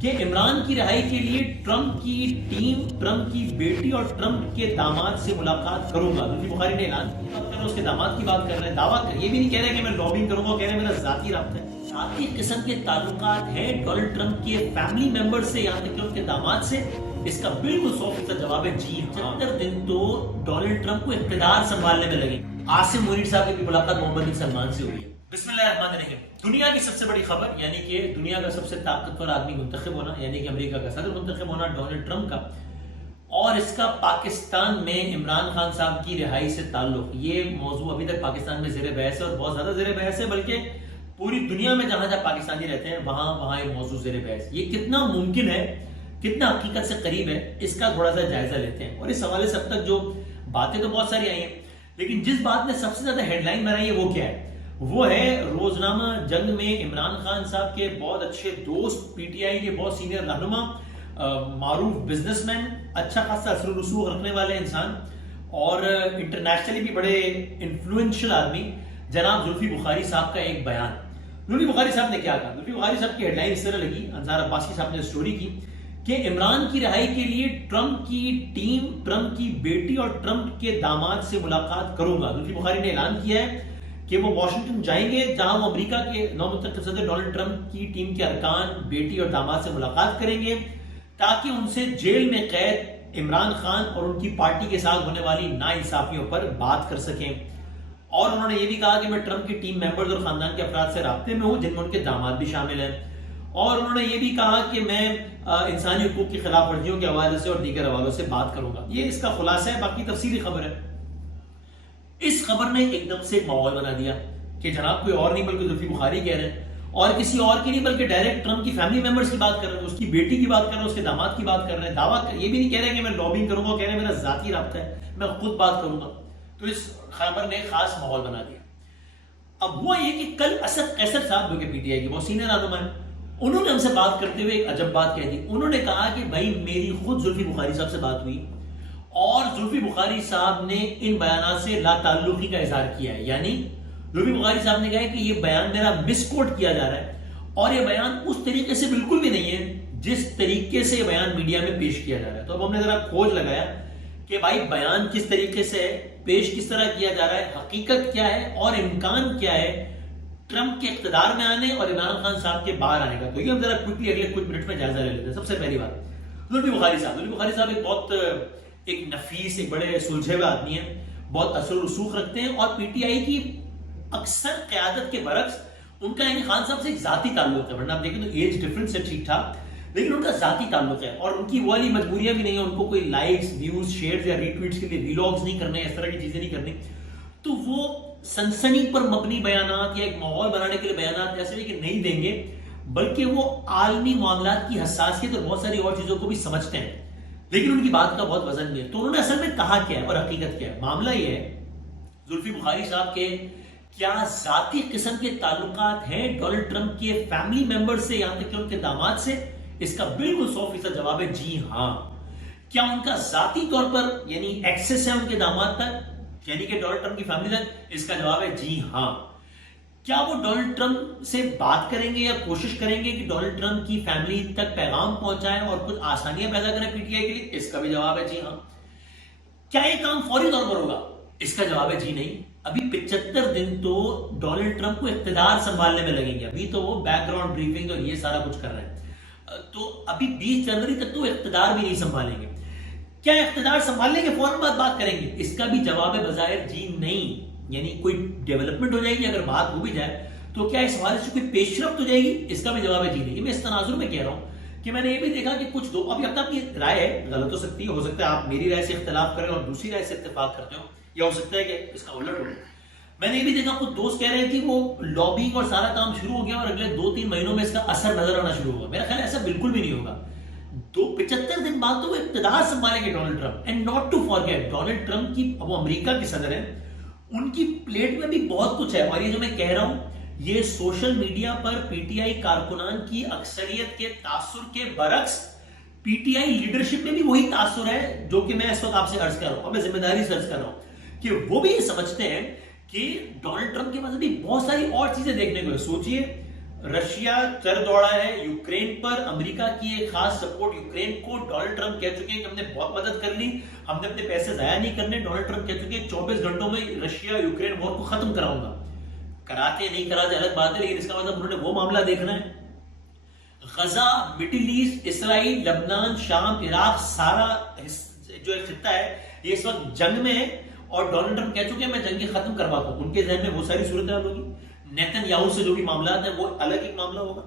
کہ عمران کی رہائی کے لیے ٹرمپ کی ٹیم ٹرمپ کی بیٹی اور ٹرمپ کے داماد سے ملاقات کروں گا. زلفی بخاری نے اعلان کیا, اس کے داماد کی بات کر رہے ہیں, دعویٰ کر, یہ بھی نہیں کہہ رہے کہ میں لابنگ کروں گا, کہہ رہے ہیں میرا ذاتی رابطہ ہے. ذاتی قسم کے تعلقات ہیں ڈونلڈ ٹرمپ کے فیملی ممبر سے, یہاں تک کہ ان کے داماد سے. اس کا بالکل 100% جواب ہے جی ہاں. 70 دن تو ڈونلڈ ٹرمپ کو اقتدار سنبھالنے میں لگے. عاصم منیر صاحب کی بھی ملاقات محمد بن سلمان سے ہوئی ہے. بسم اللہ الرحمن الرحیم. دنیا کی سب سے بڑی خبر, یعنی کہ دنیا کا سب سے طاقتور آدمی منتخب ہونا, یعنی کہ امریکہ کا صدر منتخب ہونا ڈونلڈ ٹرمپ کا, اور اس کا پاکستان میں عمران خان صاحب کی رہائی سے تعلق. یہ موضوع ابھی تک پاکستان میں زیر بحث ہے, اور بہت زیادہ زیر بحث ہے, بلکہ پوری دنیا میں جہاں جہاں پاکستانی رہتے ہیں وہاں یہ موضوع زیر بحث. یہ کتنا ممکن ہے, کتنا حقیقت سے قریب ہے, اس کا تھوڑا سا جائزہ لیتے ہیں. اور اس حوالے سے اب تک جو باتیں تو بہت ساری آئی ہیں, لیکن جس بات نے سب سے زیادہ ہیڈ لائن بنائی ہے وہ کیا ہے؟ وہ ہے روزنامہ جنگ میں عمران خان صاحب کے بہت اچھے دوست, پی ٹی آئی کے بہت سینئر رہنما, معروف بزنس مین, اچھا خاصا اثر و رسوخ رکھنے والے انسان, اور انٹرنیشنلی بھی بڑے انفلوئنشل آدمی جناب زلفی بخاری صاحب کا ایک بیان. زلفی بخاری صاحب نے کیا کہا؟ زلفی بخاری صاحب کی ہیڈ لائن اس طرح لگی, انصار عباسی صاحب نے اسٹوری کی کہ عمران کی رہائی کے لیے ٹرمپ کی ٹیم ٹرمپ کی بیٹی اور ٹرمپ کے داماد سے ملاقات کروں گا. زلفی بخاری نے اعلان کیا ہے کہ وہ واشنگٹن جائیں گے, جہاں وہ امریکہ کے نومنتخب صدر ڈونلڈ ٹرمپ کی ٹیم کے ارکان, بیٹی اور داماد سے ملاقات کریں گے, تاکہ ان سے جیل میں قید عمران خان اور ان کی پارٹی کے ساتھ ہونے والی ناانصافیوں پر بات کر سکیں. اور انہوں نے یہ بھی کہا کہ میں ٹرمپ کی ٹیم ممبرز اور خاندان کے افراد سے رابطے میں ہوں, جن میں ان کے داماد بھی شامل ہیں. اور انہوں نے یہ بھی کہا کہ میں انسانی حقوق کی خلاف ورزیوں کے حوالے سے اور دیگر حوالوں سے بات کروں گا. یہ اس کا خلاصہ ہے, باقی تفصیلی خبر ہے. اس خبر نے ایک دم سے ایک ماحول بنا دیا کہ جناب کوئی اور نہیں بلکہ زلفی بخاری کہہ رہے ہیں, اور کسی اور کی نہیں بلکہ ڈائریکٹ ٹرمپ کی فیملی ممبرز کی بات کر رہے ہیں, اس کی بیٹی کی بات کر رہے ہیں, اس کے داماد کی بات کر رہے ہیں. دعویٰ یہ بھی نہیں کہہ رہے کہ میں لابنگ کروں گا, کہہ رہے ہیں میرا ذاتی رابطہ ہے, میں خود بات کروں گا. تو اس خبر نے خاص ماحول بنا دیا. اب وہ یہ کہ کل اسد قیصر صاحب جو کہ پی ٹی آئی کے بہت سینئر رہنما ہیں, انہوں نے ہم سے بات کرتے ہوئے ایک عجب بات کہہ دی. انہوں نے کہا کہ بھائی میری خود زلفی بخاری صاحب سے بات ہوئی, اور زلفی بخاری صاحب نے ان بیانات سے لا تعلقی کا اظہار کیا ہے. یعنی زلفی بخاری صاحب نے کہا کہ یہ بیان میرا مس کوٹ کیا جا رہا ہے, اور یہ بیان اس طریقے سے بالکل بھی نہیں ہے جس طریقے سے یہ بیان میڈیا میں پیش کیا جا رہا ہے. تو اب ہم نے ذرا کھوج لگایا کہ بھائی بیان کس طریقے سے پیش کس طرح کیا جا رہا ہے, حقیقت کیا ہے, اور امکان کیا ہے ٹرمپ کے اقتدار میں آنے اور عمران خان صاحب کے باہر آنے کا. تو یہ ہم ذرا کوئکلی اگلے کچھ منٹ میں جائزہ لے لیتے ہیں. سب سے پہلی بات زلفی بخاری صاحب. زلفی بخاری صاحب ایک بہت ایک نفیس, ایک بڑے سلجھے ہوئے آدمی ہیں, بہت اثر و رسوخ رکھتے ہیں, اور پی ٹی آئی کی اکثر قیادت کے برعکس ان کا یعنی خان صاحب سے ایک ذاتی تعلق ہے. ورنہ آپ دیکھیں تو ایج ڈفرنس ہے ٹھیک ٹھاک, لیکن ان کا ذاتی تعلق ہے, اور ان کی وہ والی مجبوریاں بھی نہیں ہیں. ان کو کوئی لائکس, ویوز, شیئرز یا ری ٹویٹس کے لیے ویلاگز نہیں کرنے, اس طرح کی چیزیں نہیں کرنی. تو وہ سنسنی پر مبنی بیانات یا ایک ماحول بنانے کے لیے بیانات ایسے کہ نہیں دیں گے, بلکہ وہ عالمی معاملات کی حساسیت اور بہت ساری اور چیزوں کو بھی سمجھتے ہیں, لیکن ان کی بات کا بہت وزن بھی ہے. تو انہوں نے اصل میں کہا کیا ہے اور حقیقت کیا ہے؟ معاملہ یہ ہے زلفی بخاری صاحب کے کیا ذاتی قسم کے تعلقات ہیں ڈونلڈ ٹرمپ کے فیملی ممبر سے, یہاں تک کہ ان کے داماد سے. اس کا بالکل 100% جواب ہے جی ہاں. کیا ان کا ذاتی طور پر یعنی ایکسس ہے ان کے داماد تک, یعنی کہ ڈونلڈ ٹرمپ کی فیملی تک؟ اس کا جواب ہے جی ہاں. کیا وہ ڈونلڈ ٹرمپ سے بات کریں گے یا کوشش کریں گے کہ ڈونلڈ ٹرمپ کی فیملی تک پیغام پہنچائیں اور کچھ آسانیاں پیدا کریں پی ٹی آئی کے لیے؟ اس کا بھی جواب ہے جی ہاں. کیا یہ کام فوری طور پر ہوگا؟ اس کا جواب ہے جی نہیں. ابھی 75 دن تو ڈونلڈ ٹرمپ کو اقتدار سنبھالنے میں لگیں گے. ابھی تو وہ بیک گراؤنڈ بریفنگ اور یہ سارا کچھ کر رہے ہیں, تو ابھی 20 جنوری تک تو اقتدار بھی نہیں سنبھالیں گے. کیا اقتدار سنبھالنے کے فوراً بعد بات کریں گے؟ اس کا بھی جواب ہے بظاہر جی نہیں. یعنی کوئی ڈیولپمنٹ ہو جائے گی, اگر بات ہو بھی جائے تو کیا اس حوالے سے کوئی پیش رفت ہو جائے گی؟ اس کا بھی جواب ہے جی نہیں. میں اس تناظر میں کہہ رہا ہوں کہ میں نے یہ بھی دیکھا کہ کچھ دو, ابھی اپنا اپنی رائے ہے, غلط ہو سکتی ہے, ہو سکتا ہے آپ میری رائے سے اختلاف کریں اور دوسری رائے سے اتفاق کرتے ہو, یا ہو سکتا ہے کہ اس کا الٹ ہو. میں نے یہ بھی دیکھا کچھ دوست کہہ رہے ہیں کہ وہ لابنگ اور سارا کام شروع ہو گیا اور اگلے 2-3 مہینوں میں اس کا اثر نظر آنا شروع ہوگا. میرا خیال ایسا بالکل بھی نہیں ہوگا. 75 دن بعد تو وہ اقتدار سنبھالیں گے Donald Trump. And not to forget Donald Trump کی, وہ امریکہ کے صدر ہیں, ان کی پلیٹ میں بھی بہت کچھ ہے. اور یہ جو میں کہہ رہا ہوں یہ social media per P T I کارکنان کی اکثریت کے تاثر کے برعکس پی ٹی آئی لیڈرشپ میں بھی وہی تاثر ہے جو کہ میں اس وقت آپ سے عرض کر رہا ہوں, اور میں ذمہ داری سے عرض کر رہا ہوں کہ وہ بھی یہ سمجھتے ہیں کہ ڈونلڈ ٹرمپ کے پاس بھی بہت ساری اور چیزیں دیکھنے کو ہے. سوچئے رشیا چر دوڑا ہے یوکرین پر. امریکہ کی ایک خاص سپورٹ یوکرین کو. ڈونلڈ ٹرمپ کہہ چکے ہیں کہ ہم نے بہت مدد کر لی, ہم نے اپنے پیسے ضائع نہیں کرنے. ڈونلڈ ٹرمپ کہہ چکے ہیں 24 گھنٹوں میں رشیا یوکرین وار کو ختم کراؤں گا. کراتے نہیں کراتے الگ بات ہے, لیکن اس کا مطلب انہوں نے وہ معاملہ دیکھنا ہے. غزہ, مڈل ایسٹ, اسرائیل, لبنان, شام, عراق, سارا جو ایک خطہ ہے یہ اس وقت جنگ میں ہے, اور ڈونلڈ ٹرمپ کہہ چکے ہیں میں جنگ ختم کرواتا ہوں. ان کے ذہن میں وہ ساری صورتحال ہوگی. نیتن یاہو سے جو بھی معاملات ہیں وہ الگ ایک معاملہ ہوگا.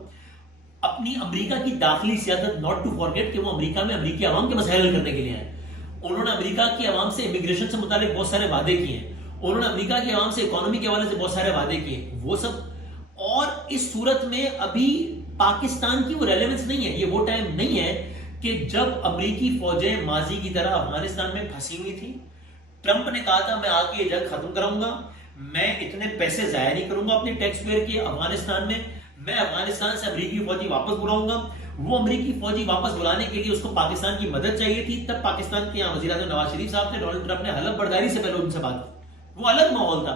اپنی امریکہ کی داخلی سیاست, ناٹ ٹو فارگیٹ کہ وہ امریکہ میں امریکی عوام کے مسائل حل کرنے کے لیے آئے. انہوں نے امریکہ کی عوام سے امیگریشن سے متعلق بہت سارے وعدے کیے ہیں, انہوں نے امریکہ کی عوام سے اکانومی کے حوالے سے بہت سارے وعدے کیے, وہ سب. اور اس صورت میں ابھی پاکستان کی وہ ریلیونس نہیں ہے, یہ وہ ٹائم نہیں ہے کہ جب امریکی فوجیں ماضی کی طرح افغانستان میں پھنسی ہوئی تھی. ٹرمپ نے کہا تھا میں آ کے یہ جنگ ختم کراؤں گا, میں اتنے پیسے ضائع نہیں کروں گا اپنے ٹیکس پیئر کے افغانستان میں, میں افغانستان سے امریکی فوجی واپس بلاؤں گا. وہ امریکی فوجی واپس بلانے کے لیے اس کو پاکستان کی مدد چاہیے تھی. تب پاکستان کے یہاں وزیر اعظم نواز شریف صاحب نے, ڈونلڈ ٹرمپ نے حلف برداری سے پہلے ان سے بات کی, وہ الگ ماحول تھا.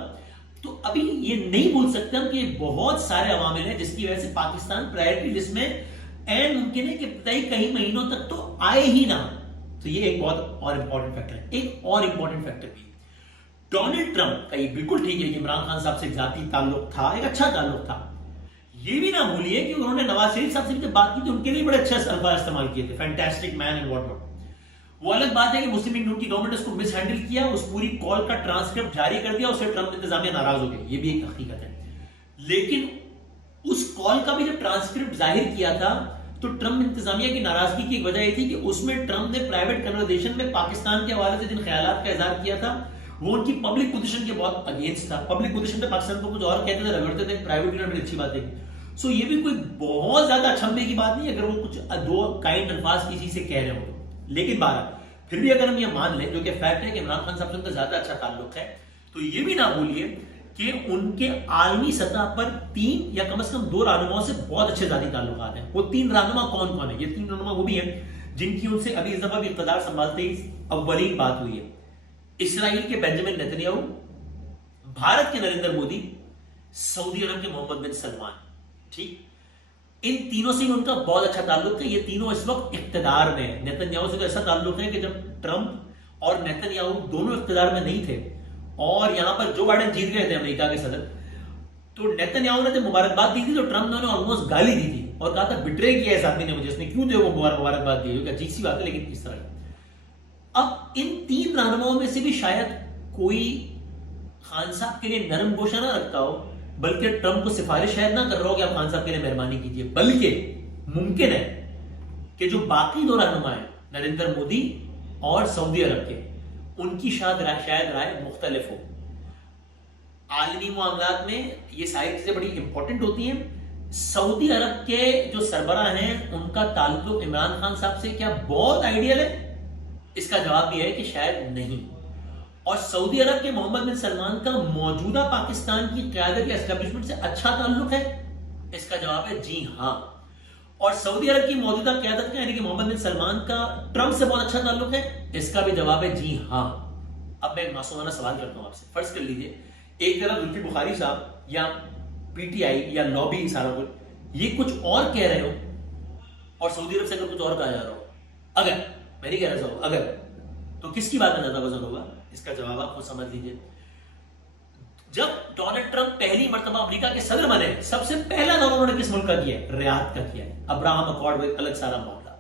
تو ابھی یہ نہیں بول سکتے ہم کہ بہت سارے عوامل ہیں جس کی وجہ سے پاکستان پرائرٹی لسٹ میں این ممکن ہے کہ کئی مہینوں تک تو آئے ہی نہ. تو یہ ایک بہت اور امپورٹنٹ فیکٹر ہے. ایک اور امپورٹنٹ فیکٹر بھی, ڈونلڈ ٹرمپ کا یہ بالکل ٹھیک ہے کہ عمران خان صاحب سے ایک ذاتی تعلق تھا, ایک اچھا تعلق تھا. یہ بھی نہ بھولیے کہ انہوں نے نواز شریف صاحب سے جب بات کی تو ان کے لیے بڑے اچھے الفاظ استعمال کیے تھے, fantastic man and what not. وہ الگ بات ہے کہ مسلم لیگ نون کی گورنمنٹ اس کو مس ہینڈل کیا, اس پوری کال کا ٹرانسکرپٹ جاری کر دیا, اس سے ٹرمپ انتظامیہ ناراض ہو گئی, یہ بھی ایک حقیقت ہے. لیکن اس کال کا بھی جب ٹرانسکرپٹ ظاہر کیا تھا تو ٹرمپ انتظامیہ کی ناراضگی کی ایک وجہ یہ تھی کہ اس میں ٹرمپ نے پرائیویٹ کنورسیشن میں پاکستان کے حوالے سے جن خیالات کا اظہار کیا تھا وہ ان کی پبلک پوزیشن کے بہت اگینسٹ تھا. پبلک پوزیشن پہ پاکستان کو کچھ اور کہتے تھے, رگڑتے تھے, پرائیویٹ یونٹ میں اچھی بات ہے. سو یہ بھی کوئی بہت زیادہ چھمبے کی بات نہیں اگر وہ کچھ دو کائنڈ الفاظ کسی سے کہہ رہے ہو. لیکن بہرحال پھر بھی اگر ہم یہ مان لیں جو کہ فیکٹ ہے کہ عمران خان صاحب سے ان کا زیادہ اچھا تعلق ہے, تو یہ بھی نہ بھولیے کہ ان کے عالمی سطح پر 3 یا کم از کم 2 رہنماؤں سے بہت اچھے ذاتی تعلقات ہیں. وہ 3 رہنما کون کون ہیں؟ یہ 3 رہنما وہ بھی ہیں جن کی ان سے ابھی اس دفعہ بھی اقتدار سنبھالتے ہی اولین بات ہوئی ہے. اسرائیل کے بنجامن نیتن یاہو, بھارت کے نریندر مودی, سعودی عرب کے محمد بن سلمان. ٹھیک, ان تینوں سے ان کا بہت اچھا تعلق ہے. یہ تینوں اس وقت اقتدار میں ہیں. نیتن یاہو سے تو ایسا تعلق ہے کہ جب ٹرمپ اور نیتن یاہو دونوں اقتدار میں نہیں تھے اور یہاں پر جو بائیڈن جیت گئے تھے امریکہ کے صدر, تو نیتن یاہو نے جب مبارکباد دی تھی تو ٹرمپ نے انہیں آلموسٹ گالی دی تھی اور کہا تھا بٹرے کیا اس آدمی نے مجھے, اس نے کیوں دے وہ مبارکباد دی, جو کہ عجیب سی بات ہے لیکن اس طرح. اب ان 3 رہنماؤں میں سے بھی شاید کوئی خان صاحب کے لیے نرم گوشہ نہ رکھتا ہو, بلکہ ٹرمپ کو سفارش شاید نہ کر رہا ہو کہ آپ خان صاحب کے لیے مہربانی کیجیے, بلکہ ممکن ہے کہ جو باقی 2 رہنما ہیں نریندر مودی اور سعودی عرب کے, ان کی شاید رائے مختلف ہو. عالمی معاملات میں یہ ساری چیزیں بڑی امپورٹنٹ ہوتی ہیں. سعودی عرب کے جو سربراہ ہیں ان کا تعلق عمران خان صاحب سے کیا بہت آئیڈیل ہے؟ اس کا جواب یہ ہے کہ شاید نہیں. اور سعودی عرب کے محمد بن سلمان کا موجودہ پاکستان کی قیادت یا اسٹیبلشمنٹ سے اچھا تعلق ہے؟ اس کا جواب ہے جی ہاں. اور سعودی عرب کی موجودہ قیادت کا یعنی کہ محمد بن سلمان کا ٹرمپ سے بہت اچھا تعلق ہے؟ اس کا بھی جواب ہے جی ہاں. اب میں ایک معصومانہ سوال کرتا ہوں آپ سے. فرض کر لیجئے ایک طرف زلفی بخاری صاحب یا پی ٹی آئی یا لابی سارا کچھ یہ کچھ اور کہہ رہے ہو اور سعودی عرب سے اگر کچھ اور کہا جا رہا ہو, اگر میں نہیں کہہ رہا ہوں اگر, تو کس کی بات میں زیادہ وزن ہوگا؟ اس کا جواب آپ کو سمجھ لیجئے. جب ڈونلڈ ٹرمپ پہلی مرتبہ امریکہ کے صدر بنے, سب سے پہلا دورہ انہوں نے کس ملک کا کیا ہے؟ ریاض کا کیا ہے. ابراہم اکارڈ وہ ایک الگ سارا معاملہ.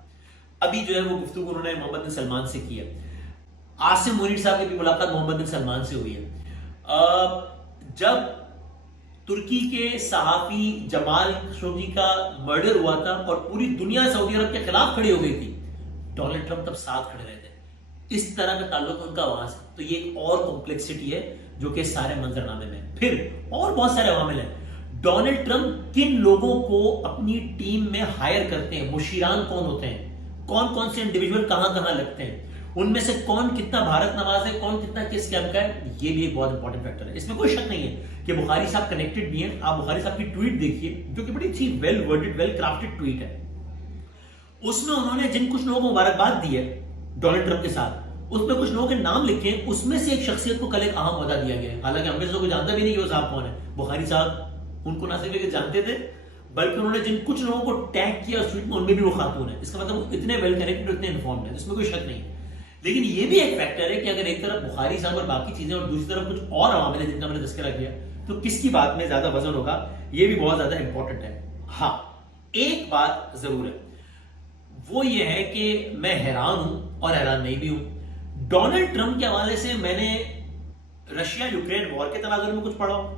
ابھی جو ہے وہ گفتگو انہوں نے محمد بن سلمان سے کی ہے. عاصم منیر صاحب کی بھی ملاقات محمد بن سلمان سے ہوئی ہے. جب ترکی کے صحافی جمال خشوگی کا مرڈر ہوا تھا اور پوری دنیا سعودی عرب کے خلاف کھڑی ہو گئی تھی, ڈونلڈ ٹرمپ تب ساتھ کھڑے رہے تھے. اس طرح کا تعلق ان کا وہاں سے. تو یہ ایک اور کمپلیکسٹی ہے جو کہ سارے منظرنامے میں. پھر اور بہت سارے عوامل ہیں. ڈونلڈ ٹرمپ کن لوگوں کو اپنی ٹیم میں ہائر کرتے ہیں, مشیران کون ہوتے ہیں, کون سے انڈیویجول کہاں کہاں لگتے ہیں, ان میں سے کون کتنا بھارت نواز ہے, کون کتنا کس کیمپ کا ہے, یہ بھی ایک بہت امپورٹنٹ فیکٹر ہے. اس میں کوئی شک نہیں ہے کہ بخاری صاحب کنیکٹڈ بھی ہیں. آپ بخاری صاحب کی ٹویٹ دیکھیے جو کہ بڑی اچھی well worded well crafted tweet ہے. اس میں انہوں نے جن کچھ لوگوں کو مبارکباد دی ہے ڈونلڈ ٹرمپ کے ساتھ, اس میں کچھ لوگوں کے نام لکھے ہیں. اس میں سے ایک شخصیت کو کل ایک اہم عہدہ دیا گیا ہے, حالانکہ ہم میں سے کوئی جانتا بھی نہیں کہ وہ صاحب کون ہے. بخاری صاحب ان کو نہ صرف کہ جانتے تھے بلکہ انہوں نے جن کچھ لوگوں کو ٹیگ کیا ٹویٹ میں ان میں بھی وہ خاتون ہے. اس کا مطلب وہ اتنے ویل کنیکٹڈ، اتنے انفارمڈ ہیں، اس میں کوئی شک نہیں ہے. لیکن یہ بھی ایک فیکٹر ہے کہ اگر ایک طرف بخاری صاحب اور باقی چیزیں اور دوسری طرف کچھ اور عوامل ہیں جن کا میں نے تذکرہ کیا، تو کس کی بات میں زیادہ وزن ہوگا، یہ بھی بہت زیادہ امپورٹنٹ ہے. ہاں ایک بات ضرور ہے، وہ یہ ہے کہ میں حیران ہوں اور حیران نہیں بھی ہوں. ڈونلڈ ٹرمپ کے حوالے سے میں نے رشیا یوکرین وار کے تناظر میں کچھ پڑھا ہو،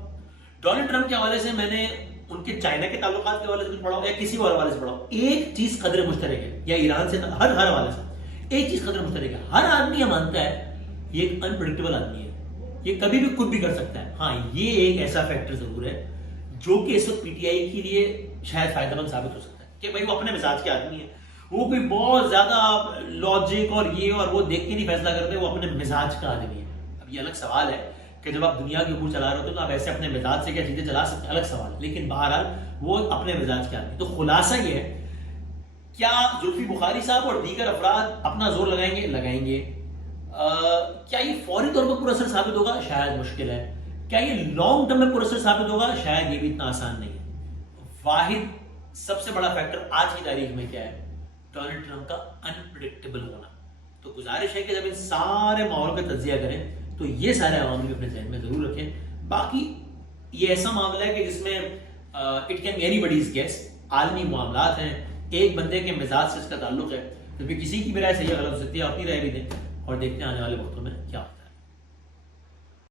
ڈونلڈ ٹرمپ کے حوالے سے میں نے ان کے چائنا کے تعلقات کے حوالے سے کچھ پڑھا ہو، یا کسی اور حوالے سے پڑھا ہو. ایک چیز قدر مشترک ہے، یا ایران سے ہر حوالے سے ایک چیز قدر مشترک ہے، ہر آدمی یہ مانتا ہے یہ ایک انپریڈکٹیبل آدمی ہے، یہ کبھی بھی کچھ بھی کر سکتا ہے. ہاں یہ ایک ایسا فیکٹر ضرور ہے جو کہ اس وقت پی ٹی آئی کے لیے شاید فائدہ مند ثابت ہو سکتا ہے کہ بھائی وہ اپنے مزاج کے آدمی ہے، وہ کوئی بہت زیادہ لاجک اور یہ اور وہ دیکھ کے نہیں فیصلہ کرتے، وہ اپنے مزاج کا آدمی ہے. اب یہ الگ سوال ہے کہ جب آپ دنیا کے اوپر چلا رہے ہوتے تو آپ ایسے اپنے مزاج سے کیا چیزیں چلا سکتے ہیں، الگ سوال ہے. لیکن بہرحال وہ اپنے مزاج کے آدمی. تو خلاصہ یہ ہے، کیا زلفی بخاری صاحب اور دیگر افراد اپنا زور لگائیں گے؟ کیا یہ فوری طور پر پراسر ثابت ہوگا؟ شاید مشکل ہے. کیا یہ لانگ ٹرم میں پراسر ثابت ہوگا؟ شاید یہ بھی اتنا آسان نہیں ہے. واحد سب سے بڑا فیکٹر آج کی تاریخ میں کیا ہے؟ ڈونلڈ ٹرمپ کا انپریڈکٹیبل ہونا. تو گزارش ہے کہ جب ان سارے ماحول کا تجزیہ کریں تو یہ سارے عوامل بھی اپنے ذہن میں ضرور رکھیں. باقی یہ ایسا معاملہ ہے کہ جس میں it can be anybody's guess, عالمی معاملات ہیں، ایک بندے کے مزاج سے اس کا تعلق ہے. کیونکہ کسی کی بھی رائے صحیح غلط ہو سکتی ہے، اپنی رائے بھی دیں اور دیکھتے ہیں آنے والے وقتوں میں کیا